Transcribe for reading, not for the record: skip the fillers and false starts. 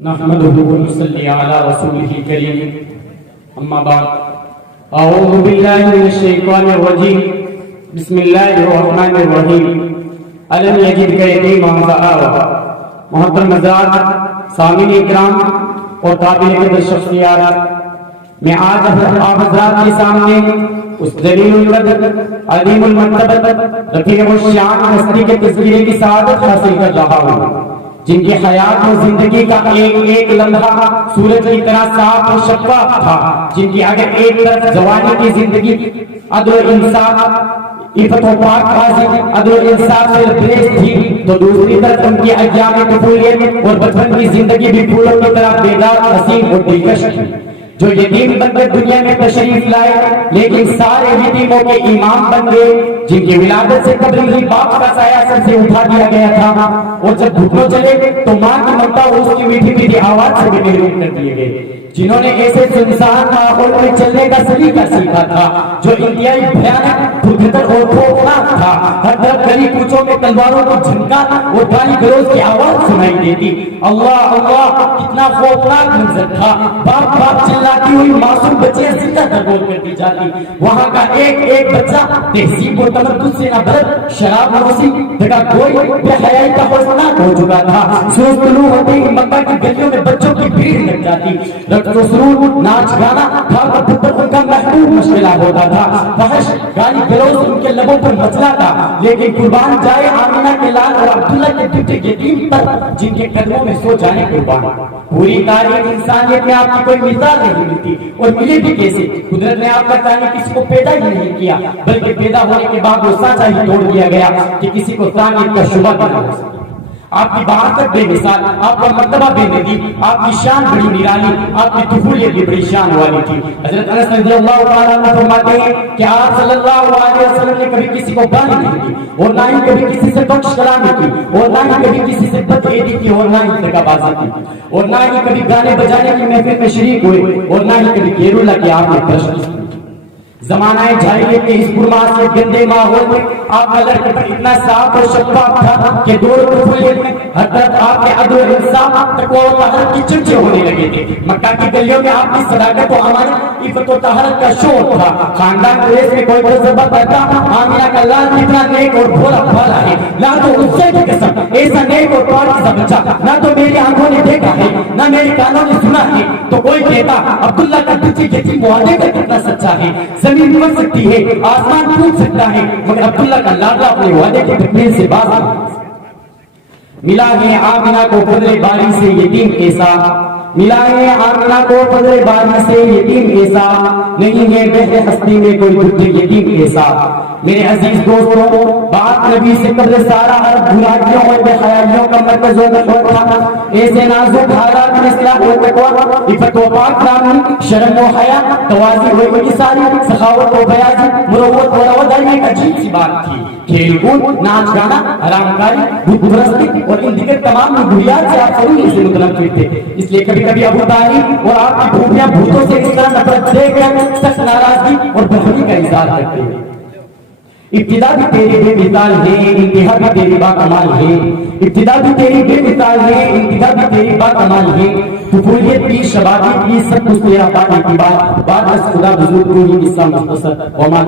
نحمده ونصلي على رسوله الكريم اما بعد اعوذ بالله من الشيطان الرجيم بسم الله الرحمن الرحیم الم یجدک یتیما فآوی. محترم حضرات، سامعین اکرام اور قابل قدر شخصیات، میں آج آپ حضرات کے سامنے اس جلیل القدر عظیم المرتبت رفیع الشان ہستی کے تذکرے کی سعادت حاصل کر رہا ہوں، جن کی حیات اور زندگی کا ایک ایک لمحہ سورج کی طرح صاف اور شفاف تھا، جن کی اگر ایک طرف جوانی کی زندگی عدل و انصاف، عفت و پاک بازی، عدل و انصاف سے لبریز تھی، تو دوسری طرف ان کی ایام طفولیت اور بچپن کی زندگی بھی پھولوں کی طرح بیدار، حسین اور دلکش تھی، جو یتیم بن کر دنیا میں تشریف لائے لیکن سارے یتیموں کے امام بن گئے، جن کی ولادت سے قبل ہی باپ کا سایہ سر سے اٹھا دیا گیا تھا، اور جب گھٹنوں چلے تو ماں کی ممتا اور اس کی میٹھی میٹھی آواز سے بھی محروم کر دیے گئے، جنہوں نے ایسے سنسان ماحول میں چلنے کا سلیقہ سیکھا تھا جو انتہائی بھیانک، پرخطر اور خوفناک تھا۔ ہر طرف گلی کوچوں میں تلواروں کو جھنکا اور گالی گلوچ کی آواز سنائی دیتی۔ اللہ اللہ، کتنا خوفناک منظر تھا! باپ باپ چلاتی ہوئی معصوم بچیاں زندہ درگور کر دی جاتی، وہاں کا ایک ایک بچہ تہذیب و تمدن سے نہ بلد، شراب نوشی، دگا گوئی، بے حیائی کا خوفناک ہو چکا تھا۔ سورج طلوع ہوتے ہی مکہ کی گلیوں میں بچوں کی بھیڑ لگ جاتی، رقص و سرور، ناچ گانا، کھال کا پتر ان کا محبوب مشغلہ ہوتا تھا، فحش، گالی گلوچ ان کے لبوں پر مچلا تھا، لیکن قربان جائے آمینہ کے لال اور عبداللہ کے بیٹے یتیم پر، جن کے قدموں میں سو جانے قربان۔ پوری تاریخ انسانیت میں آپ کی کوئی مثال نہیں ملتی، اور ملے بھی کیسے؟ قدرت نے آپ کا ثانی کسی کو پیدا ہی نہیں کیا، بلکہ پیدا ہونے کے بعد وہ سانچہ ہی توڑ دیا گیا کہ کسی کو ثانیت کا شبہ نہ ہو سکے۔ آپ کی بہادر بے مثال، آپ کا مرتبہ بے نظیر، آپ کی شان بڑی نرالی، آپ کی طفولیت بھی بڑی شان والی تھی۔ حضرت انس رضی اللہ تعالیٰ عنہ فرماتے ہیں کہ آپ صلی اللہ علیہ وسلم نے کبھی کسی کو گالی نہیں دی، اور نہ ہی کبھی کسی سے بخش کلامی کی، اور نہ ہی کبھی کسی سے بدعہدی کی، اور نہ ہی دغا بازی کی، اور نہ ہی کبھی گانے بجانے کی محفل میں شریک ہوئے، اور نہ ہی کبھی غیر اللہ کی آپ نے پرست کی۔ زمانہ جاہلیت کے اس پرمعصیت گندے ماحول میں آپ کا لڑکپن اتنا صاف اور شفاف تھا کہ دور طفولیت میں ہر طرف آپ کے عدل و انصاف، تقویٰ و طہارت کی چرچے ہونے لگے تھے۔ مکہ کی گلیوں میں آپ کی صداقت و امانت، عفت و طہارت کا شور تھا۔ خاندان قریش میں کوئی ذبح کرتا، آمینہ کا لال کتنا نیک اور بھولا بھالا ہے، لا تو اس سے کی قسم، ایسا نیک اور پاکیزہ بچہ نہ تو میری آنکھوں نے دیکھا ہے، نہ میرے کانوں نے سنا ہے۔ تو کوئی کہتا عبداللہ کا بچے یتیم وعدے کا کتنا سچا ہے، زمین بن سکتی ہے، آسمان ٹوٹ سکتا ہے، مگر عبداللہ کا لاڈلا اپنے وعدے کے تکمیل سے باز نہیں۔ ملا ہے آمینہ کو فضل باری سے یتیم ایسا، ملا ہے آمینہ کو فضل باری سے یتیم ایسا، نہیں ہے بحر ہستی میں کوئی دکھ یتیم ایسا۔ میرے عزیز دوستوں، بات نبی سے قبل سارا عرب برائیوں اور بے حیائیوں کا مرکز و محور تھا۔ ایسے نازک حالات میں اصلاح و تقویٰ، عفت و پاک دامنی، شرم و حیا، تواضع و انکساری، سخاوت و بیاضی، مروت و رواداری ایک عجیب سی بات تھی۔ کھیل کود، ناچ گانا، حرام کاری، بت پرستی اور ان دیگر تمام بنیاد سے آپ ضروری سے متنفر تھے۔ اس لیے کبھی کبھی ابو طالب اور آپ کی پھوپھیاں بھوتوں سے اس طرح نفرت دے کر سخت ناراضگی اور برہمی کا اظہار کرتے ہیں۔ ابتدا بھی تیری بے مثال ہے، انتہا بھی تیری با کمال ہے، ابتدا بھی تیری بے مثال ہے، انتہا بھی تیری با کمال ہے، طفولیت کی، شبابیت کی، سب کچھ تیرا پانے کی بات، بعد از خدا بزرگ کو ہی قصہ مختصر وما